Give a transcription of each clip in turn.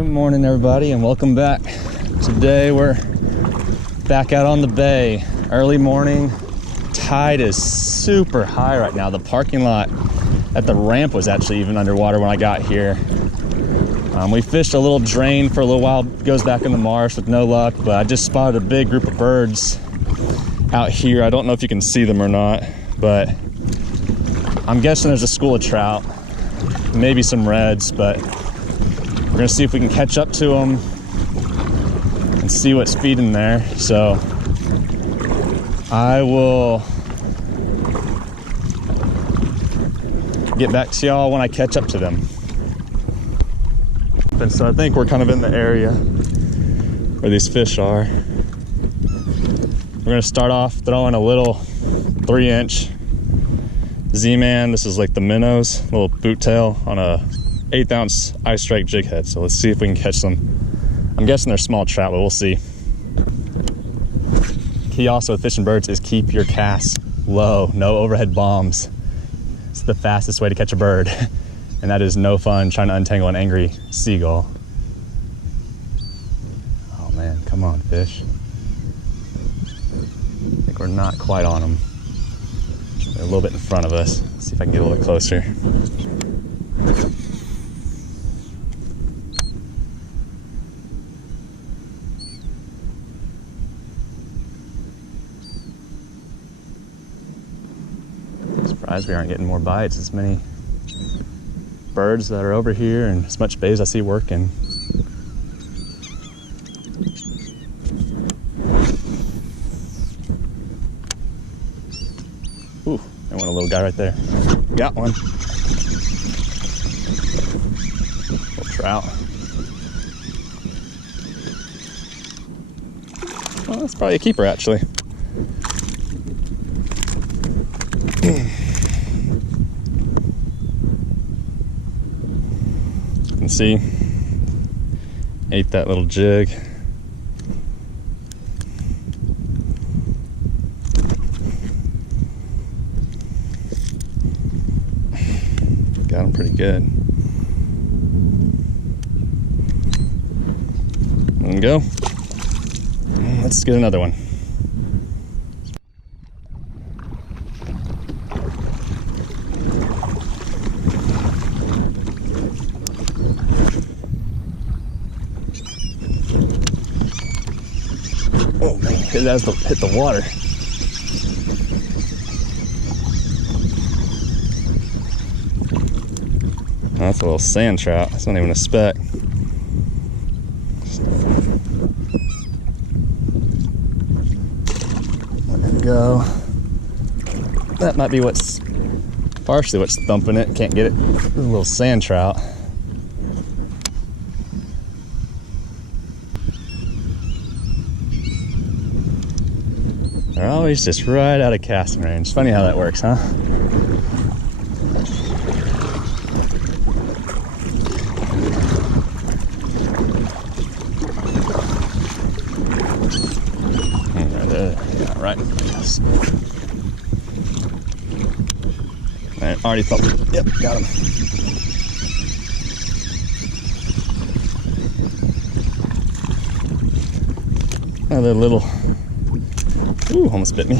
Good morning, everybody, and welcome back. Today we're back out on the bay. Early morning. Tide is super high right now. The parking lot at the ramp was actually even underwater when I got here. We fished a little drain for a little while, goes back in the marsh with no luck, but I just spotted a big group of birds out here. I don't know if you can see them or not, but I'm guessing there's a school of trout, maybe some reds, but we're gonna see if we can catch up to them and see what's feeding there. So I will get back to y'all when I catch up to them. And so I think we're kind of in the area where these fish are. We're gonna start off throwing a little 3-inch Z-Man. This is like the minnows, little boot tail on a 1/8 ounce ice strike jig head. So let's see if we can catch them. I'm guessing they're small trout, but we'll see. Key also with fishing birds is keep your casts low, no overhead bombs. It's the fastest way to catch a bird. And that is no fun trying to untangle an angry seagull. Oh man, come on, fish. I think we're not quite on them. They're a little bit in front of us. Let's see if I can get a little bit closer. Surprised we aren't getting more bites. As many birds that are over here and as much bays I see working. Ooh, I want a little guy right there. Got one. Little trout. Oh, that's probably a keeper actually. You can see, ate that little jig. Got him pretty good. Let him go. Let's get another one. Oh man, it has to hit the water. That's a little sand trout. It's not even a speck. Let it go. That might be what's partially what's thumping it. Can't get it. It's a little sand trout. They're always just right out of casting range. Funny how that works, huh? Yeah, right. Yes. I already felt it. Yep, got him. Another little. Ooh, almost bit me.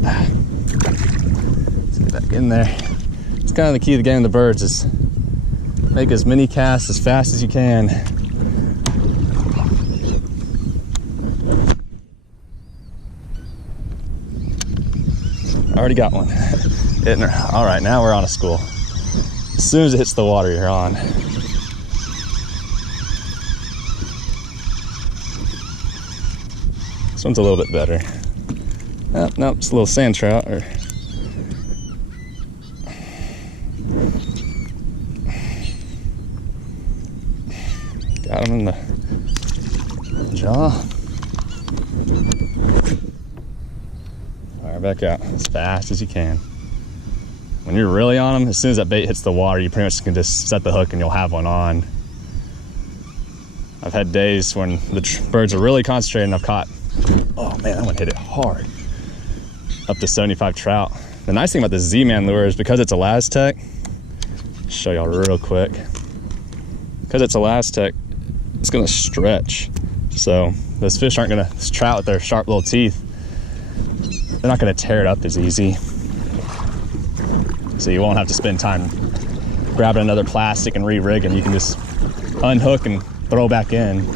Let's get back in there. It's kind of the key to the game of the birds is make as many casts as fast as you can. Already got one. All right, now we're on a school. As soon as it hits the water, you're on. This one's a little bit better. Oh, nope, it's a little sand trout. Got him in the jaw. Fire back out as fast as you can. When you're really on them, as soon as that bait hits the water, you pretty much can just set the hook and you'll have one on. I've had days when the birds are really concentrated and I've caught, oh man, that one hit it hard. Up to 75 trout. The nice thing about the Z-Man lure is because it's a Laztec, show y'all real quick. Because it's Elastec, it's gonna stretch. So those fish aren't gonna, this trout with their sharp little teeth, they're not gonna tear it up as easy. So you won't have to spend time grabbing another plastic and re-rigging. You can just unhook and throw back in.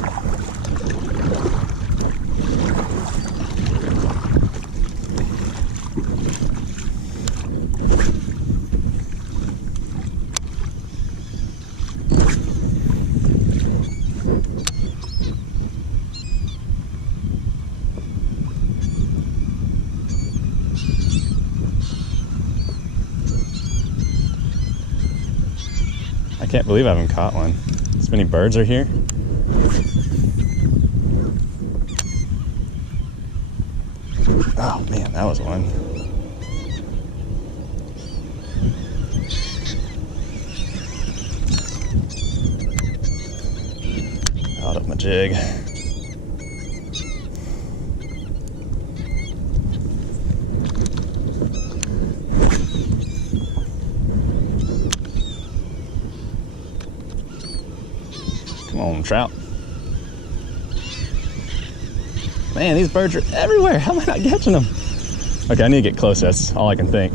I can't believe I haven't caught one. As many birds are here. Oh man, that was one. Out up my jig. Come on, trout. Man, these birds are everywhere. How am I not catching them? Okay, I need to get closer. That's all I can think.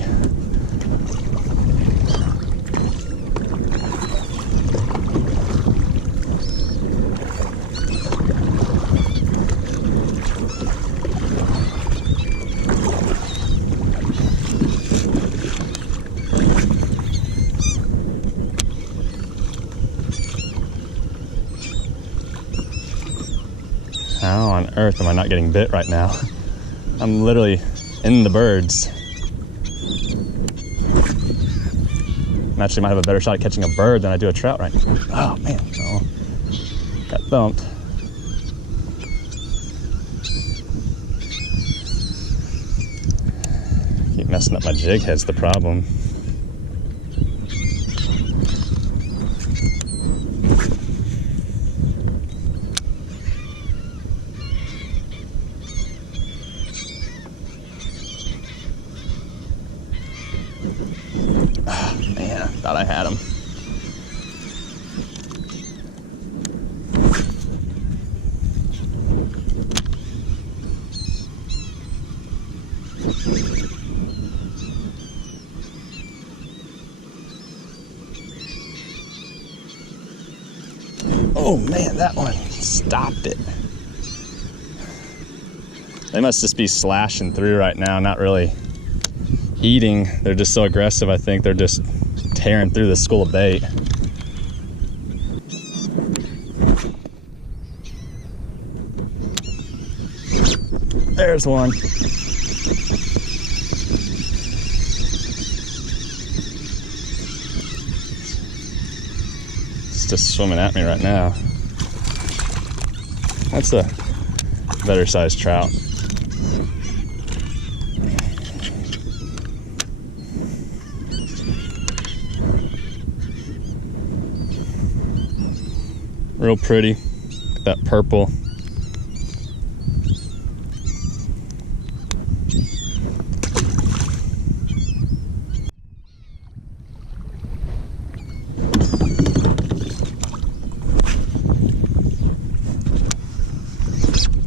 How on earth am I not getting bit right now? I'm literally in the birds. I actually might have a better shot at catching a bird than I do a trout right now. Oh man, oh, got thumped. Keep messing up my jig head's the problem. Man, I thought I had him. Oh man, that one stopped it. They must just be slashing through right now, not really eating. They're just so aggressive, I think. They're just tearing through the school of bait. There's one. It's just swimming at me right now. That's a better sized trout. Real pretty, that purple.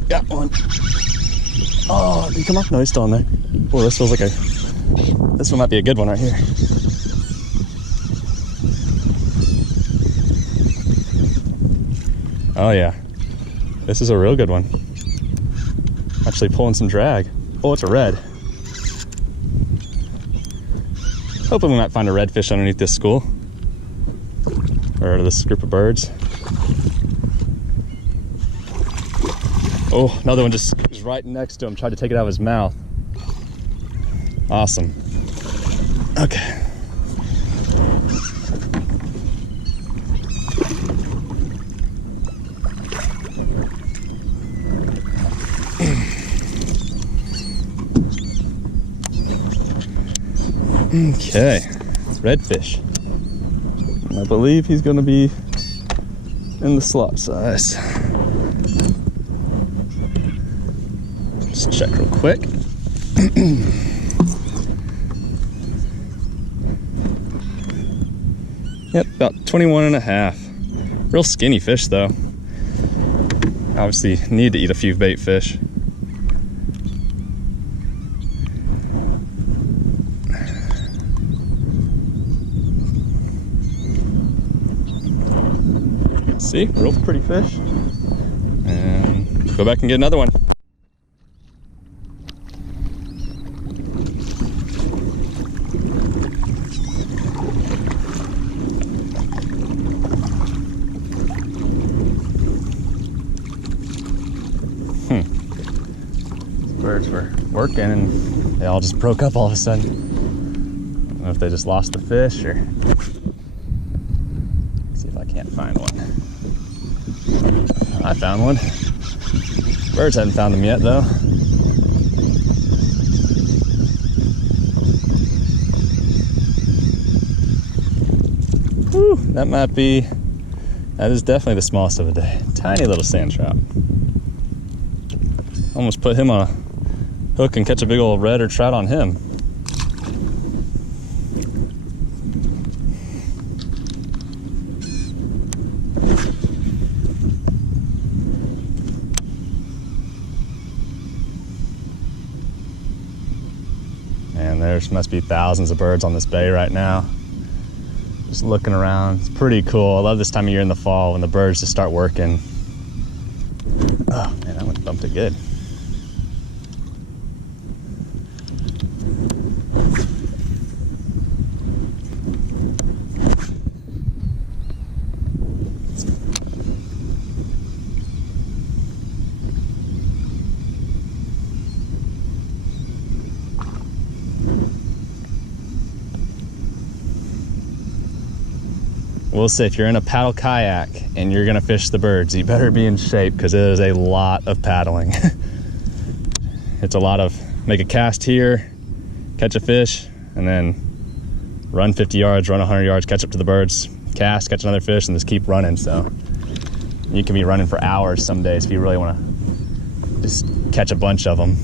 Got one. Oh, did he come up? No, he's still in there. Oh, this feels like this one might be a good one right here. Oh yeah, this is a real good one. Actually pulling some drag. Oh, it's a red. Hoping we might find a redfish underneath this school. Or this group of birds. Oh, another one just was right next to him, tried to take it out of his mouth. Awesome. Okay. Okay, redfish. I believe he's gonna be in the slot size. Just check real quick. Yep, about 21 and a half. Real skinny fish though. Obviously need to eat a few bait fish. See, real pretty fish. And go back and get another one. Birds were working and they all just broke up all of a sudden. I don't know if they just lost the fish or... Let's see if I can't find one. I found one. Birds hadn't found them yet though. Whew, that is definitely the smallest of the day. Tiny little sand trout. Almost put him on a hook and catch a big old red or trout on him. And there must be thousands of birds on this bay right now. Just looking around, it's pretty cool. I love this time of year in the fall when the birds just start working. Oh man, that one bumped it good. We'll say if you're in a paddle kayak and you're gonna fish the birds, you better be in shape because it is a lot of paddling. It's a lot of make a cast here, catch a fish, and then run 50 yards, run 100 yards, catch up to the birds, cast, catch another fish, and just keep running. So you can be running for hours some days if you really wanna just catch a bunch of them.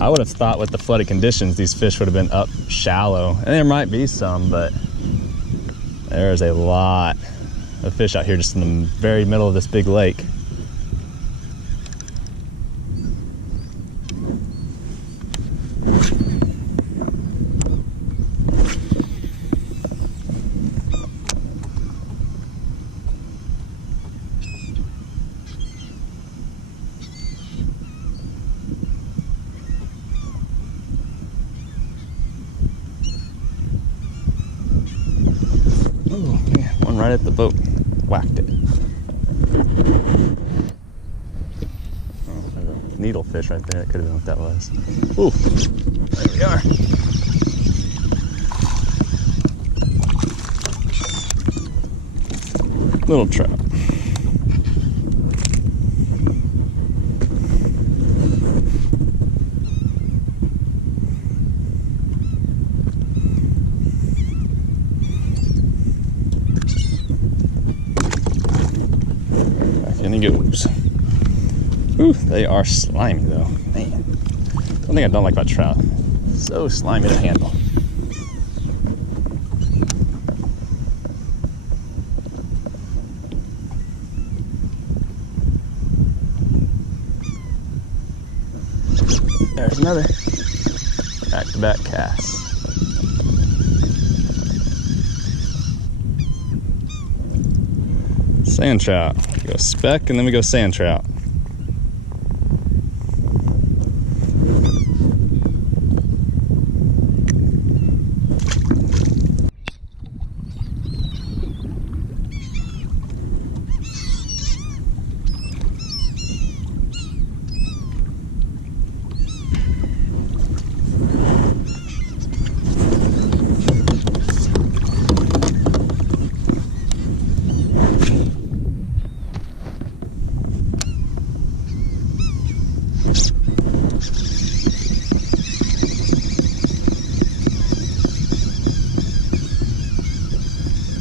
I would have thought with the flooded conditions, these fish would have been up shallow. And there might be some, but there's a lot of fish out here just in the very middle of this big lake. Oh man, one right at the boat. Whacked it. Oh, there's a needlefish right there. That could have been what that was. Ooh, there we are. Little trout. And he goes. Ooh, they are slimy though. Man, one thing I don't like about trout, so slimy to handle. There's another back-to-back cast. Sand trout. We go speck and then we go sand trout.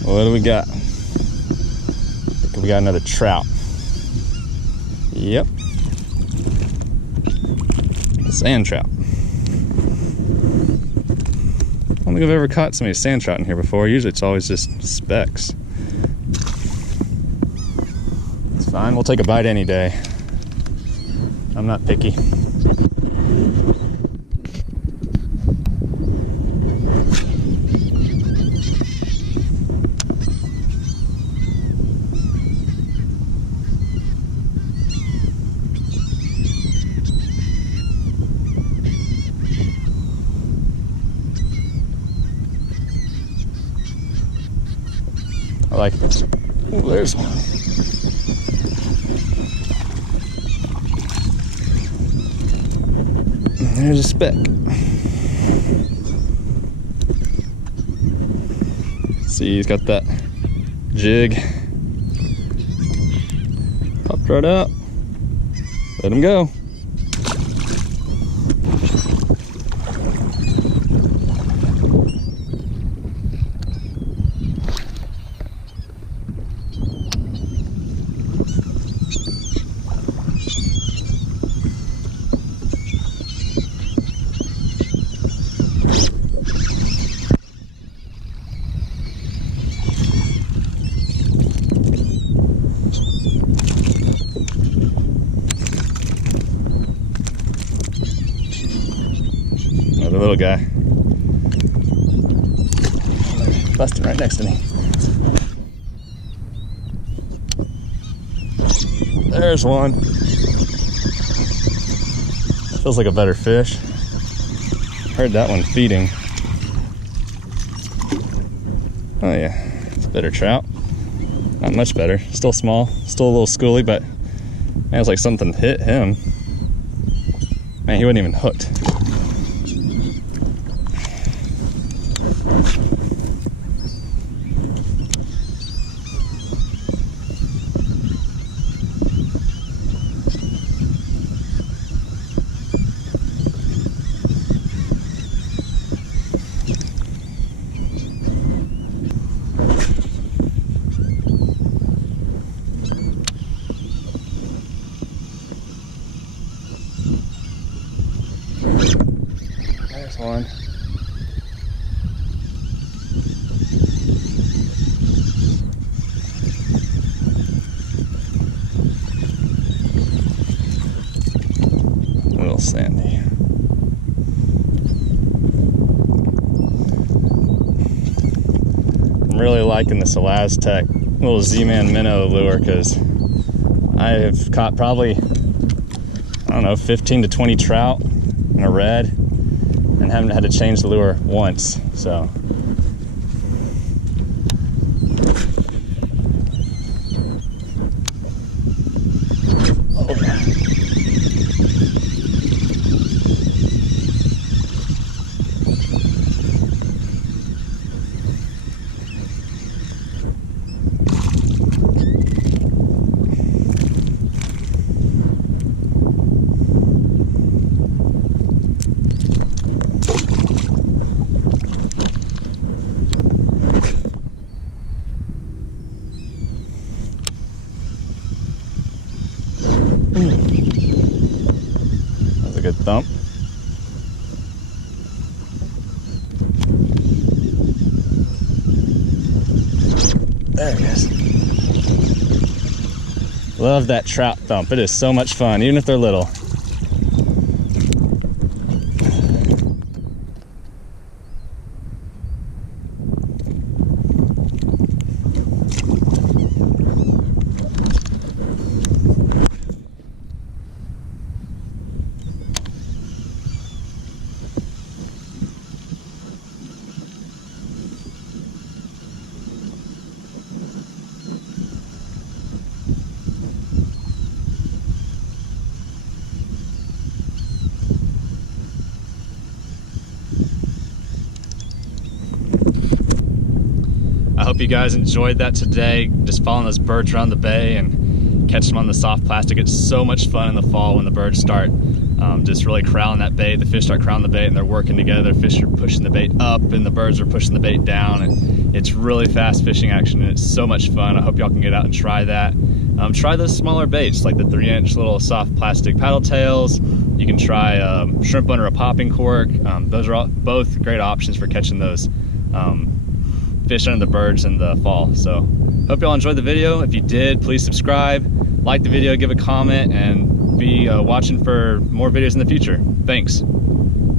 What do we got? I think we got another trout. Yep. Sand trout. I don't think I've ever caught so many sand trout in here before. Usually it's always just specks. It's fine, we'll take a bite any day. I'm not picky. I like this. Oh, there's one. There's a speck. See, he's got that jig. Popped right out. Let him go. Another little guy. Busting right next to me. There's one. Feels like a better fish. Heard that one feeding. Oh yeah, it's a better trout. Not much better. Still small, still a little schooly, but man, it's like something hit him. Man, he wasn't even hooked. There's one. A little sandy. I'm really liking this Elastec little Z-Man minnow lure because I have caught probably, I don't know, 15 to 20 trout in a red and haven't had to change the lure once, so. Oh yeah. That was a good thump. There he is. Love that trout thump. It is so much fun, even if they're little. I hope you guys enjoyed that today, just following those birds around the bay and catching them on the soft plastic. It's so much fun in the fall when the birds start just really corralling that bait. The fish start corralling the bait and they're working together. Fish are pushing the bait up and the birds are pushing the bait down, and it's really fast fishing action and it's so much fun. I hope y'all can get out and try that. Try those smaller baits like the 3-inch little soft plastic paddle tails. You can try shrimp under a popping cork. Those are both great options for catching those fish under the birds in the fall. So hope y'all enjoyed the video. If you did, please subscribe, like the video, give a comment, and be watching for more videos in the future. Thanks.